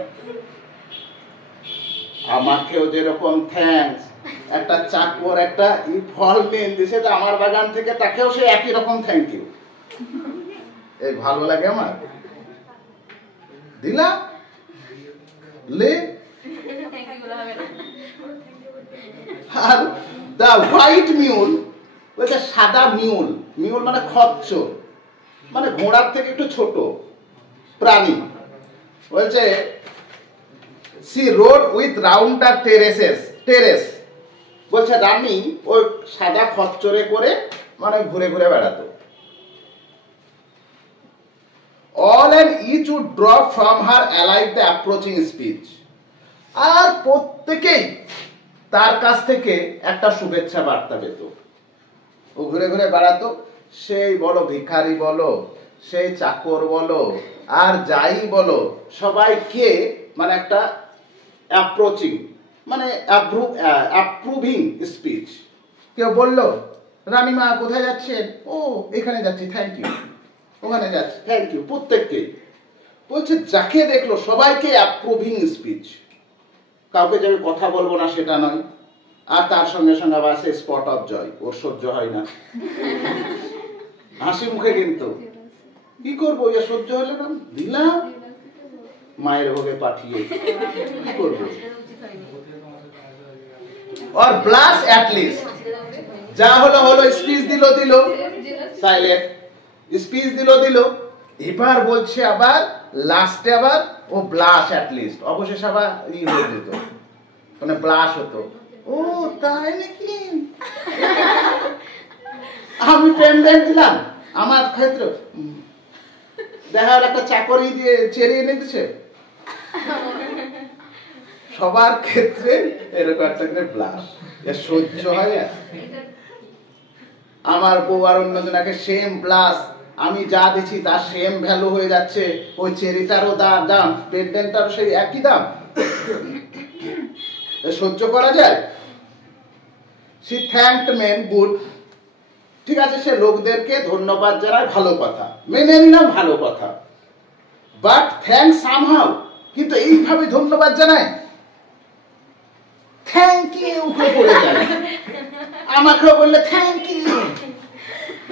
আমাকেও যেরকম থ্যাঙ্কস, একটা চাকর একটা ফল নিয়ে দিছে আমার বাগান থেকে, তাকেও সে একই রকম থ্যাংক ইউ। এই ভালো লাগে আমার, দিলাম লে। আর দ্য হোয়াইট মিউল, বলছে সাদা মিউল, মিউল মানে খচ্চর, মানে ঘোড়ার থেকে একটু ছোট প্রাণী। বলছে she rode with round the terrace. বলছে রানী ওই সাদা খচ্চরে করে মানে ঘুরে ঘুরে বেড়াতো। All and each would drop from her alike the approaching speech. আর প্রত্যেকেই তার কাছ থেকে একটা শুভেচ্ছা বার্তা পেত। ও ঘুরে ঘুরে বেড়াতো, সেই বলো ভিখারি বলো, সেই চাকর বলো, আর যাই বলো, সবাইকে মানে একটা অ্যাপ্রোচিং মানে অ্যাপ্রুভিং স্পিচ। কেউ বললো রানীমা কোথায় যাচ্ছেন, ও এখানে যাচ্ছি থ্যাংক ইউ, ওখানে যাচ্ছি থ্যাংক ইউ, প্রত্যেককে বলছে যাকে দেখলো সবাইকে অ্যাপ্রুভিং স্পিচ। কাউকে যে আমি কথা বলবো না সেটা নয়। আর তার সঙ্গে সঙ্গে আবার সে স্পট অফ জয়, ওর সহ্য হয় না, হাসি মুখে, কিন্তু কি করবো, ইয়ে সহ্য হলে না, দিলাম মায়ের ভোগে পাঠিয়ে, কি করবো। আর ব্লাস অ্যাট লিস্ট, যা হলো হলো, স্পিচ দিল সাইলেন্ট, স্পিচ দিল। এবার বলছে আবার লাস্টে আবার ও ব্লাশ অ্যাট লিস্ট, অবশেষে আবার হয়ে যেত, মানে ব্লাশ হতো। ও তাই নাকি, আমি পেন্ডেন্ট দিলাম, আমার ক্ষেত্রে দেখা গেল একটা চাকরি দিয়ে চেরি এনে দিচ্ছে। সবার ক্ষেত্রে এরকম একটা করে ব্লাশ, সহ্য হয়। আমার বউ আর অন্যজনাকে সেম ব্লাশ, আমি যা দিচ্ছি তার সেম ভ্যালু হয়ে যাচ্ছে, ওই চেরিটারও দাম, পেন্ডেন্টটারও সেই একই দাম, সহ্য করা যায়? সে থ্যাঙ্কড মেন গুড, ঠিক আছে, সে লোকদেরকে ধন্যবাদ জানায়, ভালো কথা, মেনে নিলাম, ভালো কথা। বাট থ্যাঙ্ক সামহাউ, কিন্তু এইভাবে ধন্যবাদ জানায়, থ্যাংক ইউ পড়ে যায়। আমাকেও বললে থ্যাংক ইউ।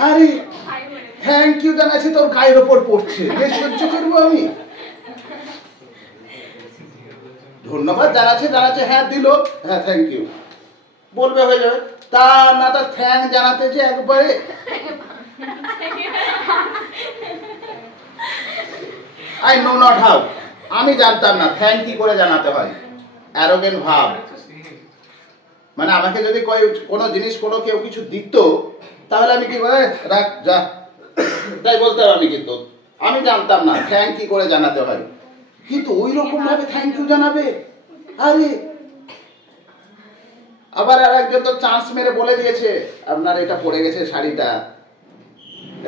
আরে থ্যাংক ইউ জানাচ্ছি তোর গায়ের ওপর পড়ছে, বেশ সহ্য করবো আমি? ধন্যবাদ জানাচ্ছে, হ্যাঁ দিল, হ্যাঁ থ্যাংক ইউ বলবে, হয়ে যাবে। তা না, তো থ্যাংক জানাতে যে একবারে আই নো নট হাউ, আমি জানতাম না থ্যাংক কি করে জানাতে হয়। অ্যারোগেন্ট ভাব, মানে আমাকে যদি কোনো জিনিস কোনো কেউ কিছু দিত, তাহলে আমি কি বলে রাখ যা, তাই বলতাম আমি। কিন্তু আমি জানতাম না থ্যাংক কি করে জানাতে হয়, কিন্তু ওই রকম ভাবে থ্যাংক ইউ জানাবে। আরে আবার আর একজন তো চান্স মেরে বলে দিয়েছে আপনার এটা পড়ে গেছে শাড়িটা,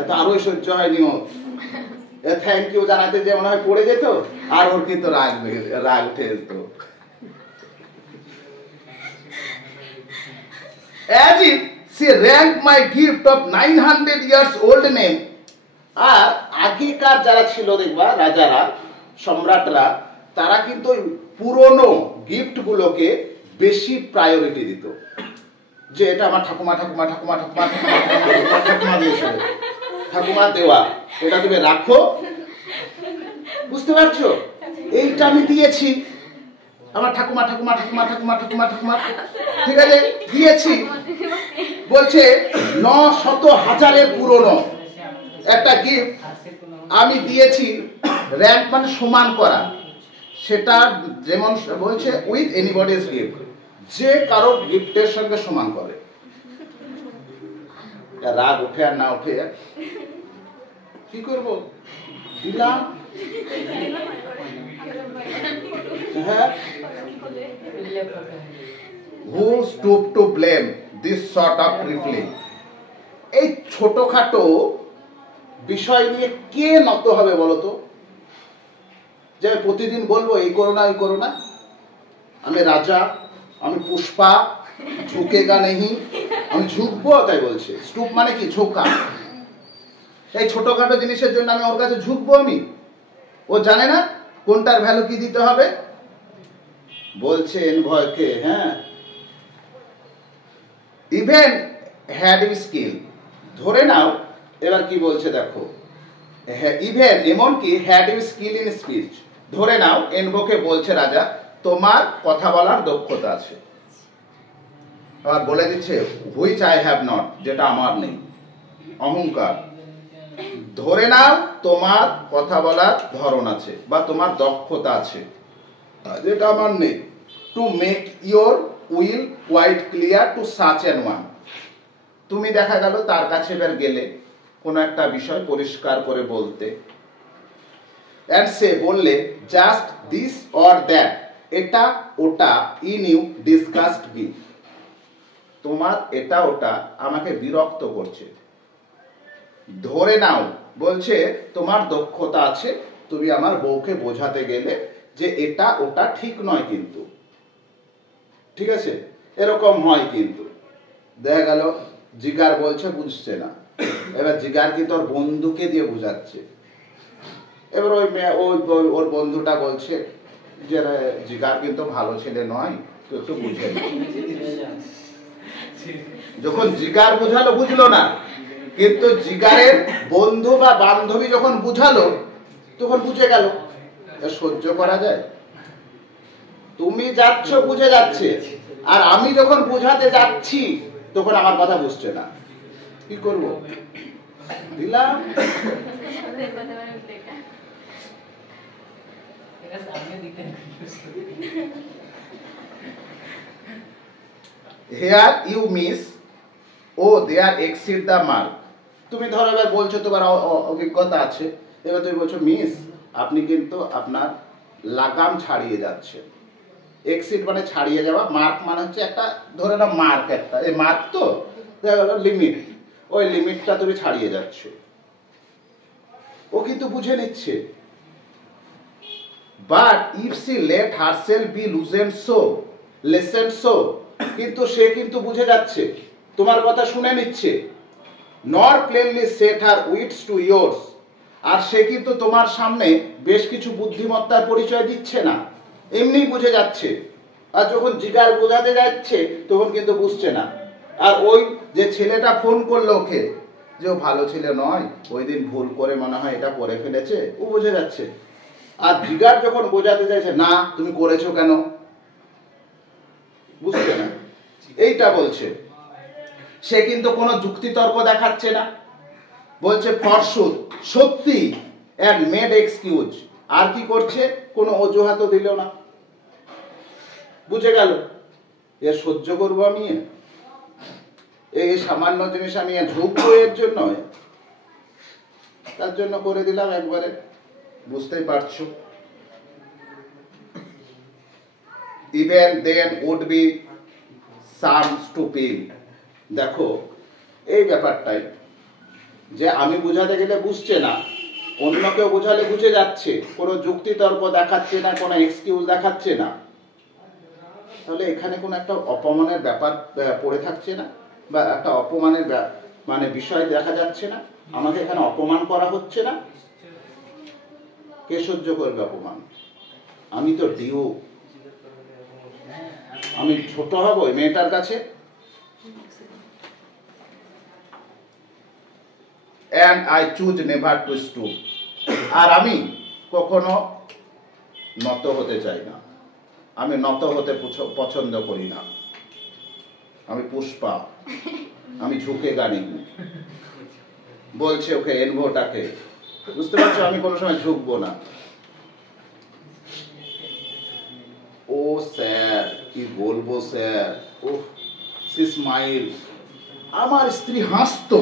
এটা আরোই সহ্য হয়নি ও, থ্যাংক ইউ জানাতে যে মনে হয় পড়ে যেত, আর ওর কিন্তু রাগ উঠে যেত। As if she ranked my gift of 900 years old name, আর আগেকার যারা ছিল দেখবা রাজারা, সম্রাটরা, তারা কিন্তু পুরনো গিফট গুলোকে বেশি প্রায়োরিটি দিত, যে এটা আমার ঠাকুমা ঠাকুমা ঠাকুমা ঠাকুমা ঠাকুমা ঠাকুমা দিয়েছে, ঠাকুমা দেওয়া, এটা তুমি রাখো। বুঝতে পারছো? এইটা আমি দিয়েছি আমার ঠাকুমা ঠাকুমা ঠাকুমা ঠাকুমা ঠাকুমা ঠাকুমা, ঠিক আছে দিয়েছি। বলছে 900,000 পুরনো একটা গিফট আমি দিয়েছি, র্যাঙ্ক মানে সমান করা, সেটা যেমন বলছে উইথ এনিবডিজ গিফট, যে কারো গিফটের সঙ্গে সমান করে। রাগ উঠে আর না উঠে কি করব, দিলাম। হ্যাঁ, who stoop to blame this sort of trifling? এই ছোটখাটো বিষয় নিয়ে কে নত হবে বলতো? যে প্রতিদিন বলবো এই করো না, ওই করো না, আমি রাজা, আমি পুষ্পা, ঝুঁকেগা নেহি, আমি ঝুঁকবো, তাই বলছে। স্টুপ মানে কি? ঝোঁকা। এই ছোটখাটো জিনিসের জন্য আমি ওর কাছে ঝুঁকবো? আমি, ও জানে না কোনটার ভ্যালু কি দিতে হবে। বলছেন ভয়কে, হ্যাঁ, ইভেন হ্যাড ইউ স্কিল, ধরে নাও, এবার কি বলছে দেখো, ইভেন এমনকি had you skill in speech, ধরে নাও এনভোকে বলছে রাজা তোমার কথা বলার দক্ষতা আছে, আবার বলে দিচ্ছে হুইচ আই হ্যাভ নট, যেটা আমার নেই, অহংকার। ধরে নাও তোমার কথা বলার ধরন আছে বা তোমার দক্ষতা আছে, যেটা আমার নেই। To make your will quite clear to such an one, তুমি দেখা গেল তার কাছে এবার গেলে কোনো একটা বিষয় পরিষ্কার করে বলতে, অ্যান্ড সে বললে জাস্ট দিস অর দ্যাট, এটা ওটা, ইন ইউ ডিসকাস্ট মি, তোমার এটা ওটা আমাকে বিরক্ত করছে। ধরে নাও বলছে তোমার দক্ষতা আছে, তুমি আমার বউকে বোঝাতে গেলে যে এটা ওটা ঠিক নয়, কিন্তু ঠিক আছে, এরকম হয়। কিন্তু দেখা গেল জিগার বলছে বুঝছে না, এবার জিগার কি তোর বন্ধুকে দিয়ে বুঝাচ্ছে। এবার ওর বন্ধুটা বলছে যে জিগার কিন্তু ভালো ছেলে নয়, তো একটু বুঝে। যখন জিগার বুঝালো বুঝলো না, কিন্তু জিগারের বন্ধু বা বান্ধবী যখন বুঝালো তখন বুঝে গেল। সহ্য করা যায়? তুমি যাচ্ছ বুঝে যাচ্ছে, আর আমি যখন বুঝাতে যাচ্ছি তখন আমার কথা বুঝছে না, কি করব? দিলাম। Here you miss, oh there exceed the mark. তুমি ধরো এবার বলছো তোমার অভিজ্ঞতা আছে, এবার তুমি বলছো মিস আপনি কিন্তু আপনার লাগাম ছাড়িয়ে যাচ্ছে। এক্সিড মানে ছাড়িয়ে যাওয়া, মার্ক মানে হচ্ছে একটা, ধরে নাও মার্ক একটা, এই মার্ক তো লিমিট, ওই লিমিটটা তুমি ছাড়িয়ে যাচ্ছ। ও কিন্তু বুঝে নিচ্ছে। But if she let herself be loosen so lessen so, কিন্তু সে কিন্তু বুঝে যাচ্ছে, তোমার কথা শুনে নিচ্ছে। নর প্লেনলি সেট হার উইটস টু ইয়োর্স, আর সে কিন্তু তোমার সামনে বেশ কিছু বুদ্ধিমত্তার পরিচয় দিচ্ছে না, এমনি বুঝে যাচ্ছে। আর যখন জিগার বোঝাতে যাচ্ছে তখন কিন্তু বুঝছে না। আর ওই যে ছেলেটা ফোন করলো ওকে, যে ও ভালো ছেলে নয়, ওই দিন ভুল করে মনে হয় এটা করে ফেলেছে, ও বুঝে যাচ্ছে। আর জিগার যখন বোঝাতে চাইছে, না তুমি করেছো কেন, বুঝছে না, এইটা বলছে। সে কিন্তু কোনো যুক্তিতর্ক দেখাচ্ছে না, বলছে ফরশুট সত্যি অ্যান্ড মেড এক্সকিউজ। আর কি করছে, কোনো অজুহাতও দিল না। বুঝে গেল এ সহ্য করবো আমি, এই সামান্য জিনিস আমি ঢুকবো এর জন্য, তার জন্য করে দিলাম একবারে। বুঝতেই পারছো, even then would be some stupid. দেখো এই ব্যাপারটাই, যে আমি বোঝাতে গেলে বুঝছে না, অন্য কেউ বোঝালে বুঝে যাচ্ছে, কোনো যুক্তিতর্ক দেখাচ্ছে না, কোনো এক্সকিউজ দেখাচ্ছে না, তাহলে এখানে কোনো একটা অপমানের ব্যাপার পড়ে থাকছে না, বা একটা অপমানের মানে বিষয় দেখা যাচ্ছে না, আমাকে এখানে অপমান করা হচ্ছে না। কে সহ্য করবে অপমান? আমি তো ডিও, আমি ছোট হব ওই মেয়েটার কাছে? and I choose never to stoop। আর আমি কখনো নত হতে চাই না, আমি নত হতে পছন্দ করি না। আমি পুষ্পা, আমি ঝুঁকে গানি। বলছে ওকে এনভোটাকে, বুঝতে পারছো, আমি কোনো সময় ঝুঁকবো না। ও স্যার কি বলবো স্যার, ও সি স্মাইল। আমার স্ত্রী হাসতো,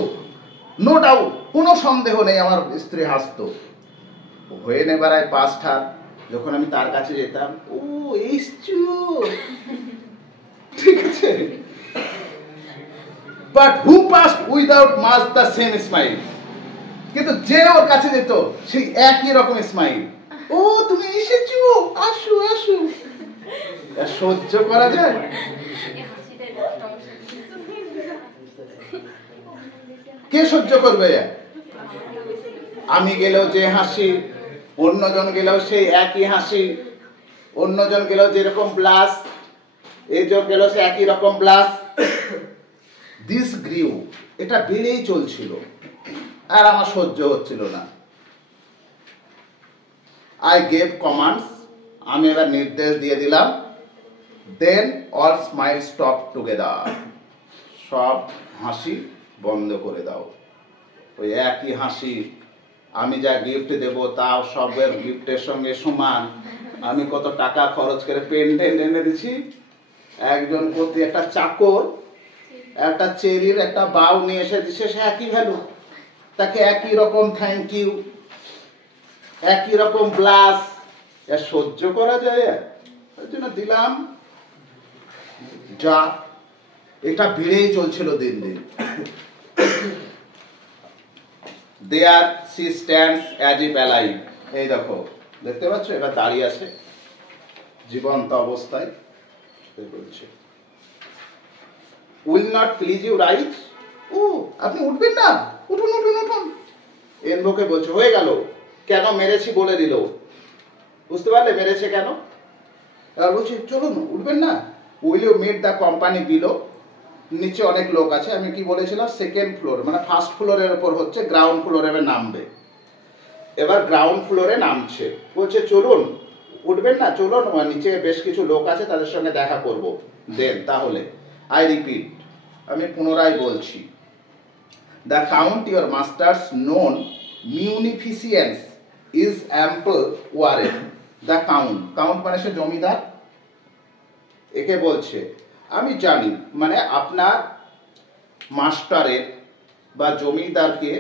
নো ডাউট, কোনো সন্দেহ নেই, আমার স্ত্রী হাসতো। হয়ে নে বেড়ায় পাঁচটার, যখন আমি তার কাছে যেতাম, ও এসছো, ঠিক আছে, but who passed without mask the same smile. কিন্তু যে ওর কাছে যেত সেই একই রকম স্মাইল, ও তুমি এসেছো, আসো আসো। সহ্য করা যায়? কে সহ্য করবে? আমি গেলেও যে হাসি, অন্যজন গেলেও সেই একই হাসি, অন্যজন গেলেও যেরকম ব্লাস, এইজন গেলেও সে একই রকম ব্লাস। দিস গ্রিউ, এটা বেড়েই চলছিল, আর আমার সহ্য হচ্ছিল না। আই গেভ কমান্ডস, আমি এবার নির্দেশ দিয়ে দিলাম। দেন অল স্মাইল স্টপ টুগেদার, সব হাসি বন্ধ করে দাও। ওই একই হাসি, আমি যা গিফট দেব তাও সবের গিফটের সঙ্গে সমান। আমি কত টাকা খরচ করে পেন্ডেন্ট এনে দিছি, একজন প্রতি একটা চাকর একটা চেরির একটা বাউ নিয়ে এসে দিচ্ছে, সে একই ভ্যালু, তাকে একই রকম থ্যাংক ইউ, একই রকম ব্লাস। সহ্য করা যায়? ওই জন্য দিলাম। যা, এটা বেড়েই চলছিল দিন দিন। There she stands as if alive. এই দেখো, দেখতে পাচ্ছ, এবার দাঁড়িয়ে আছে জীবন্ত অবস্থায়। বলছে will not please you right. ও আপনি উঠবেন না, উঠুন উঠুন উঠুন। এনভোকে বলছে হয়ে গেল, কেন মেরেছি বলে দিল, বুঝতে পারলে মেরেছে কেন। আর বলছি চলুন, উঠবেন না। Will you meet the company below. নিচে অনেক লোক আছে, আমি কি বলেছিলাম সেকেন্ড ফ্লোর, মানে ফার্স্ট ফ্লোরের উপর হচ্ছে, গ্রাউন্ড ফ্লোরে নামবে। এবার গ্রাউন্ড ফ্লোরে নামছে, বলছে চলুন, উঠবেন না, চলুন, নিচে বেশ কিছু লোক আছে, তাদের সঙ্গে দেখা করব। দেন তাহলে আই রিপিট, আমি পুনরায় বলছি, the count your master's known munificence is ample warrant. The count, count মানে সে জমিদার, একে বলছে আমি জানি, মানে আপনার মাস্টারের বা জমিদারকে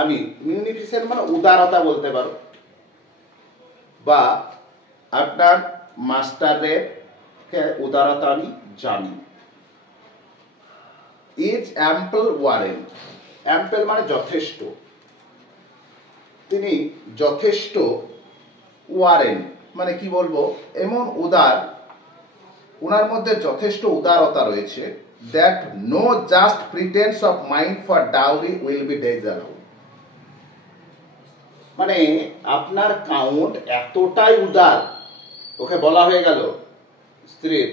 আমি, মিউনিফিসেন্ট মানে উদারতা বলতে পারো, বা আপনার মাস্টারের উদারতা আমি জানি। ইজ অ্যাম্পল ওয়ারেন্ট, অ্যাম্পল মানে যথেষ্ট, তিনি যথেষ্ট, ওয়ারেন্ট মানে কি বলবো, এমন উদার, ওনার মধ্যে যথেষ্ট উদারতা রয়েছে, that no just pretence of mine for dowry will be disallowed. মানে আপনার কাউন্ট এতটাই উদার, ওকে বলা হয়ে গেল স্ত্রীর,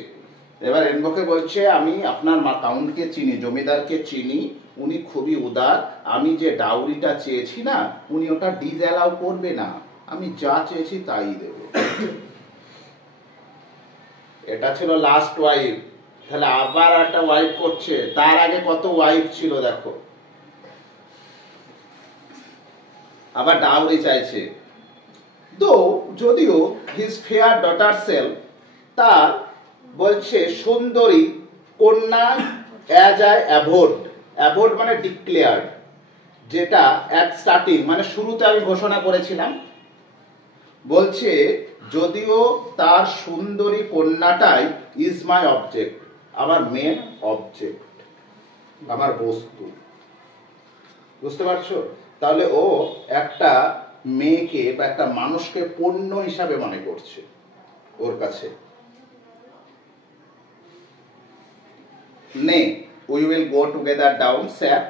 এবার এনবোকে বলছে আমি আপনার কাউন্টকে চিনি, জমিদারকে চিনি, উনি খুবই উদার, আমি যে ডাউরিটা চেয়েছি না উনি ওটা ডিসঅ্যালাউ করবে না, আমি যা চেয়েছি তাই দেব। এটা ছিল লাস্ট ওয়াইফ। তাহলে আবার একটা ওয়াইফ করছে, তার আগে কত ওয়াইফ ছিল দেখো। আবার ডাউরি চাইছে, তো যদিও হিজ ফেয়ার ডটার সেল, তার বলছে সুন্দরী কন্যা অ্যাজ আই অ্যাভোড, অ্যাভোড মানে ডিক্লেয়ার্ড, যেটা অ্যাট স্টার্টিং মানে শুরুতে আমি ঘোষণা করেছিলাম, বলছে যদিও তার সুন্দরী কন্যাটাই ইজ মাই অবজেক্ট, আমার মেন অবজেক্ট, আমার বস্তু। বুঝতে পারছো? তাহলে ও একটা মেয়েকে বা একটা মানুষকে পণ্য হিসাবে মনে করছে ওর কাছে। নে we will go together down sir,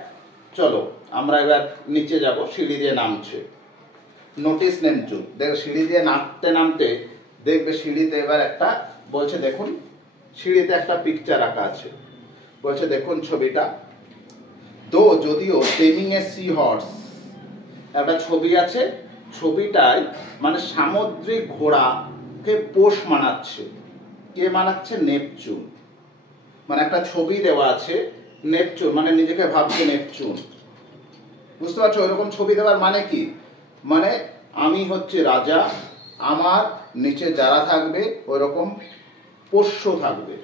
চলো আমরা এবার নিচে যাব। সিঁড়ি দিয়ে নামছে, নোটিস নেমচু, দেখ সিঁড়ি দিয়ে নামতে নামতে দেখবে সিঁড়িতে এবার একটা বলছে দেখুন, সিঁড়িতে একটা পিকচার আঁকা আছে, বলছে দেখুন ছবিটা, দো যদিও টেমিং এ সি হর্স, একটা ছবি আছে, ছবিটায় মানে সামুদ্রিক ঘোড়াকে পোষ মানাচ্ছে। কে মানাচ্ছে? নেপচুন। মানে একটা ছবি দেওয়া আছে নেপচুন, মানে নিজেকে ভাবছে নেপচুন। বুঝতে পারছো এরকম ছবি দেওয়ার মানে কি? মানে আমি হচ্ছে রাজা, আমার নিচে যারা থাকবে ওইরকম পোষ্য থাকবে।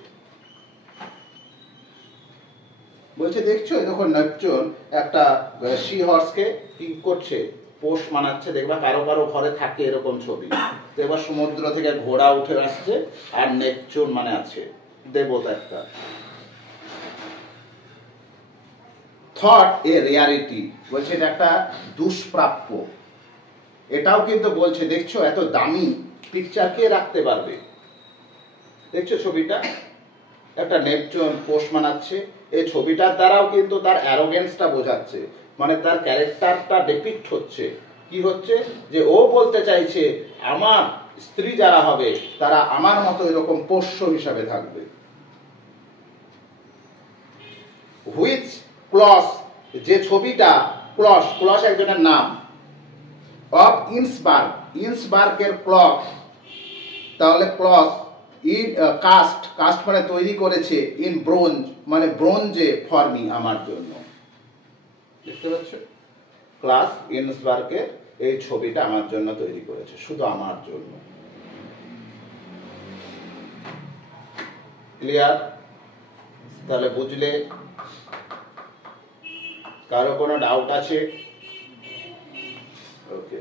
বলছে দেখছো যখন নেপচুন একটা সি হর্সকে কি করছে, পোষ মানাচ্ছে, দেখবা কারো কারো ঘরে থাকে এরকম ছবি। তো এবার সমুদ্র থেকে ঘোড়া উঠে আসছে আর নেপচুন মানে আছে দেবতা একটা। থট এ রেয়ারিটি, বলছে এটা একটা দুষ্প্রাপ্য। এটাও কিন্তু বলছে দেখছো এত দামি পিকচার কে রাখতে পারবে? দেখছো ছবিটা, একটা নেপচুন পোষ মানাচ্ছে, এই ছবিটার দ্বারাও কিন্তু তার অ্যারোগেন্সটা বোঝাচ্ছে, মানে তার ক্যারেক্টারটা ডিপিক্ট হচ্ছে। কি হচ্ছে? যে ও বলতে চাইছে আমার স্ত্রী যারা হবে তারা আমার মতো এরকম পোষ্য হিসাবে থাকবে। হুইচ ক্লস, যে ছবিটা, ক্লস, ক্লস একজনের নাম, অফ ইন্সবার্গ, ইন্সবার্গের ক্লক, তাহলে ক্লস ইন কাস্ট, কাস্ট মানে তৈরি করেছে, ইন ব্রোঞ্জ মানে ব্রোঞ্জে, ফর মি আমার জন্য। দেখতে পাচ্ছ? ক্লাস ইন্সবার্গের এই ছবিটা আমার জন্য তৈরি করেছে, শুধু আমার জন্য। ক্লিয়ার? তাহলে বুঝলে? কারো কোনো ডাউট আছে? ওকে।